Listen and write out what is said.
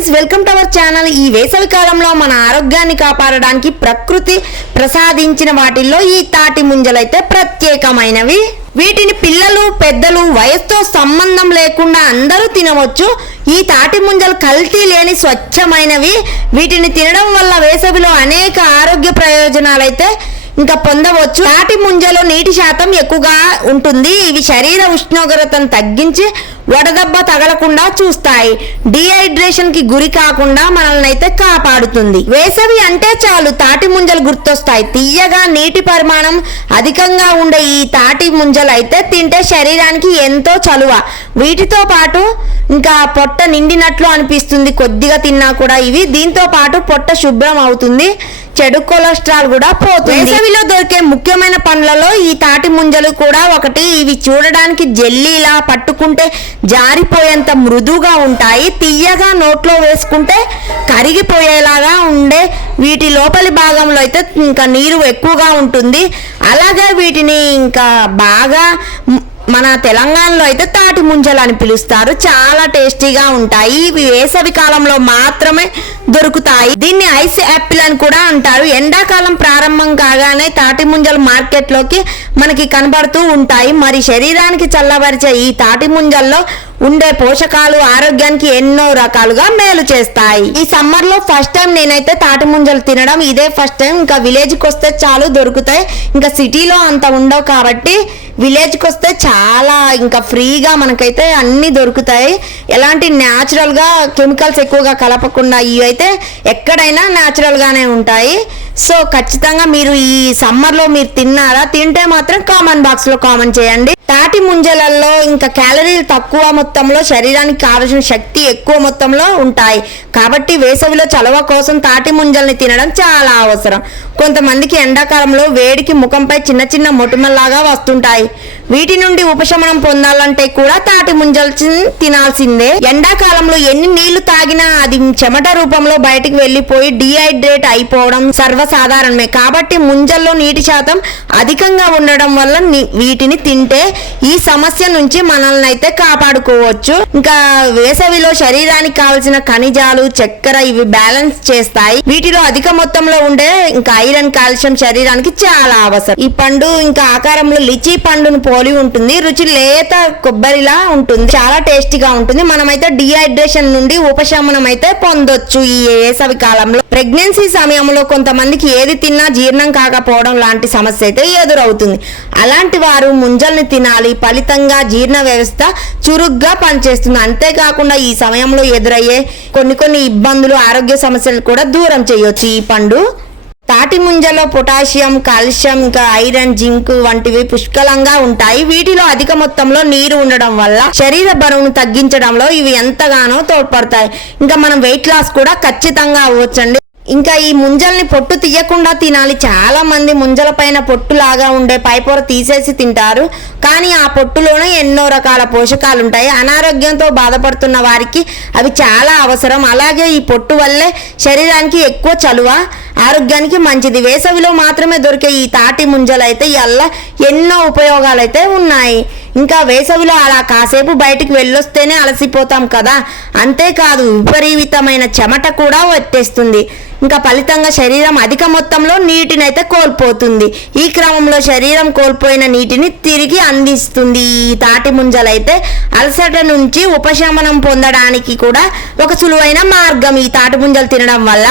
Friends, welcome to our channel. ఈ వేసవి కాలంలో మన ఆరోగ్యాన్ని కాపాడడానికి ప్రకృతి ప్రసాదించిన వాటిల్లో ఈ తాటి ముంజలైతే ప్రత్యేకమైనవి. వీటిని పిల్లలు పెద్దలు వయసుతో సంబంధం లేకుండా అందరూ తినవచ్చు. ఈ తాటి ముంజలు కల్తీ లేని స్వచ్ఛమైనవి. వీటిని తినడం వల్ల వేసవిలో అనేక ఆరోగ్య ప్రయోజనాలైతే ఇంకా పొందవచ్చు. తాటి ముంజలో నీటి శాతం ఎక్కువగా ఉంటుంది. ఇవి శరీర ఉష్ణోగ్రతను తగ్గించి వడదెబ్బ తగలకుండా చూస్తాయి. డిహైడ్రేషన్ కి గురి కాకుండా మనల్ని అయితే కాపాడుతుంది. వేసవి అంటే చాలు తాటి ముంజలు గుర్తొస్తాయి. తీయగా నీటి పరిమాణం అధికంగా ఉండే ఈ తాటి ముంజలు అయితే తింటే శరీరానికి ఎంతో చలువ. వీటితో పాటు ఇంకా పొట్ట నిండినట్లు అనిపిస్తుంది కొద్దిగా తిన్నా కూడా. ఇవి దీంతో పాటు పొట్ట శుభ్రం అవుతుంది, చెడు కొలెస్ట్రాల్ కూడా పోతుంది. వేసవిలో దొరికే ముఖ్యమైన పండ్లలో ఈ తాటి ముంజలు కూడా ఒకటి. ఇవి చూడడానికి జెల్లీలా, పట్టుకుంటే జారిపోయేంత మృదువుగా ఉంటాయి. తీయగా నోట్లో వేసుకుంటే కరిగిపోయేలాగా ఉండే వీటి లోపలి భాగంలో అయితే ఇంకా నీరు ఎక్కువగా ఉంటుంది. అలాగే వీటిని ఇంకా బాగా మన తెలంగాణలో అయితే తాటి ముంజలు అని పిలుస్తారు. చాలా టేస్టీగా ఉంటాయి. ఇవి వేసవి కాలంలో మాత్రమే దొరుకుతాయి. దీన్ని ఐస్ యాపిల్ అని కూడా అంటారు. ఎండాకాలం ప్రారంభం కాగానే తాటి ముంజలు మార్కెట్లోకి మనకి కనబడుతూ ఉంటాయి. మరి శరీరానికి చల్లబరిచే ఈ తాటి ముంజల్లో ఉండే పోషకాలు ఆరోగ్యానికి ఎన్నో రకాలుగా మేలు చేస్తాయి. ఈ సమ్మర్ లో ఫస్ట్ టైం నేనైతే తాటి ముంజలు తినడం ఇదే ఫస్ట్ టైం. ఇంకా విలేజ్ కి వస్తే చాలు దొరుకుతాయి. ఇంకా సిటీలో అంత ఉండవు కాబట్టి విలేజ్ కి వస్తే చాలా ఇంకా ఫ్రీగా మనకైతే అన్ని దొరుకుతాయి. ఎలాంటి న్యాచురల్ గా కెమికల్స్ ఎక్కువగా కలపకుండా ఇవి అయితే ఎక్కడైనా న్యాచురల్ గానే ఉంటాయి. సో ఖచ్చితంగా మీరు ఈ సమ్మర్ లో మీరు తిన్నారా? తింటే మాత్రం కామెంట్ బాక్స్ లో కామెంట్ చేయండి. తాటి ముంజలలో ఇంకా క్యాలరీలు తక్కువ మొత్తంలో, శరీరానికి కావలసిన శక్తి ఎక్కువ మొత్తంలో ఉంటాయి. కాబట్టి వేసవిలో చలవ కోసం తాటి ముంజల్ని తినడం చాలా అవసరం. కొంతమందికి ఎండాకాలంలో వేడికి ముఖంపై చిన్న చిన్న మొటిమల్లాగా వస్తుంటాయి. వీటి నుండి ఉపశమనం పొందాలంటే కూడా తాటి ముంజలు తినాల్సిందే. ఎండాకాలంలో ఎన్ని నీళ్లు తాగినా అది చెమట రూపంలో బయటికి వెళ్ళిపోయి డిహైడ్రేట్ అయిపోవడం సర్వసాధారణమే. కాబట్టి ముంజల్లో నీటి శాతం అధికంగా ఉండడం వల్ల వీటిని తింటే ఈ సమస్య నుంచి మనల్ని అయితే కాపాడుకోవచ్చు. ఇంకా వేసవిలో శరీరానికి కావలసిన ఖనిజాలు, చక్కెర ఇవి బ్యాలెన్స్ చేస్తాయి. వీటిలో అధిక మొత్తంలో ఉండే ఇంకా ఐరన్, కాల్షియం శరీరానికి చాలా అవసరం. ఈ పండు ఇంకా ఆకారంలో లిచీ పండును పోలి ఉంటుంది. రుచి లేత కొబ్బరిలా ఉంటుంది. చాలా టేస్టీగా ఉంటుంది. మనమైతే డిహైడ్రేషన్ నుండి ఉపశమనం అయితే పొందొచ్చు ఈ వేసవి కాలంలో. ప్రెగ్నెన్సీ సమయంలో కొంతమందికి ఏది తిన్నా జీర్ణం కాకపోవడం లాంటి సమస్య అయితే ఎదురవుతుంది. అలాంటి వారు ముంజల్ని తినాలి. ఫలితంగా జీర్ణ వ్యవస్థ చురుగ్గా పనిచేస్తుంది. అంతేకాకుండా ఈ సమయంలో ఎదురయ్యే కొన్ని ఇబ్బందులు, ఆరోగ్య సమస్యలు కూడా దూరం చేయొచ్చు ఈ పండు. తాటి ముంజలో పొటాషియం, కాల్షియం, ఇంకా ఐరన్, జింక్ వంటివి పుష్కలంగా ఉంటాయి. వీటిలో అధిక మొత్తంలో నీరు ఉండడం వల్ల శరీర బరువును తగ్గించడంలో ఇవి ఎంతగానో తోడ్పడతాయి. ఇంకా మనం వెయిట్ లాస్ కూడా ఖచ్చితంగా అవ్వచ్చండి. ఇంకా ఈ ముంజల్ని పొట్టు తీయకుండా తినాలి. చాలా మంది ముంజల పైన పొట్టు లాగా ఉండే పైపొర తీసేసి తింటారు. కానీ ఆ పొట్టులోనే ఎన్నో రకాల పోషకాలు ఉంటాయి. అనారోగ్యంతో బాధపడుతున్న వారికి అవి చాలా అవసరం. అలాగే ఈ పొట్టు వల్లే శరీరానికి ఎక్కువ చలువ, ఆరోగ్యానికి మంచిది. వేసవిలో మాత్రమే దొరికే ఈ తాటి ముంజలు అయితే వల్ల ఎన్నో ఉపయోగాలు అయితే ఉన్నాయి. ఇంకా వేసవిలో అలా కాసేపు బయటికి వెళ్ళొస్తేనే అలసిపోతాం కదా. అంతేకాదు విపరీతమైన చెమట కూడా వచ్చేస్తుంది. ఇంకా ఫలితంగా శరీరం అధిక మొత్తంలో నీటినైతే కోల్పోతుంది. ఈ క్రమంలో శరీరం కోల్పోయిన నీటిని తిరిగి అందిస్తుంది ఈ తాటి ముంజలైతే. అలసట నుంచి ఉపశమనం పొందడానికి కూడా ఒక సులువైన మార్గం ఈ తాటి ముంజలు తినడం వల్ల.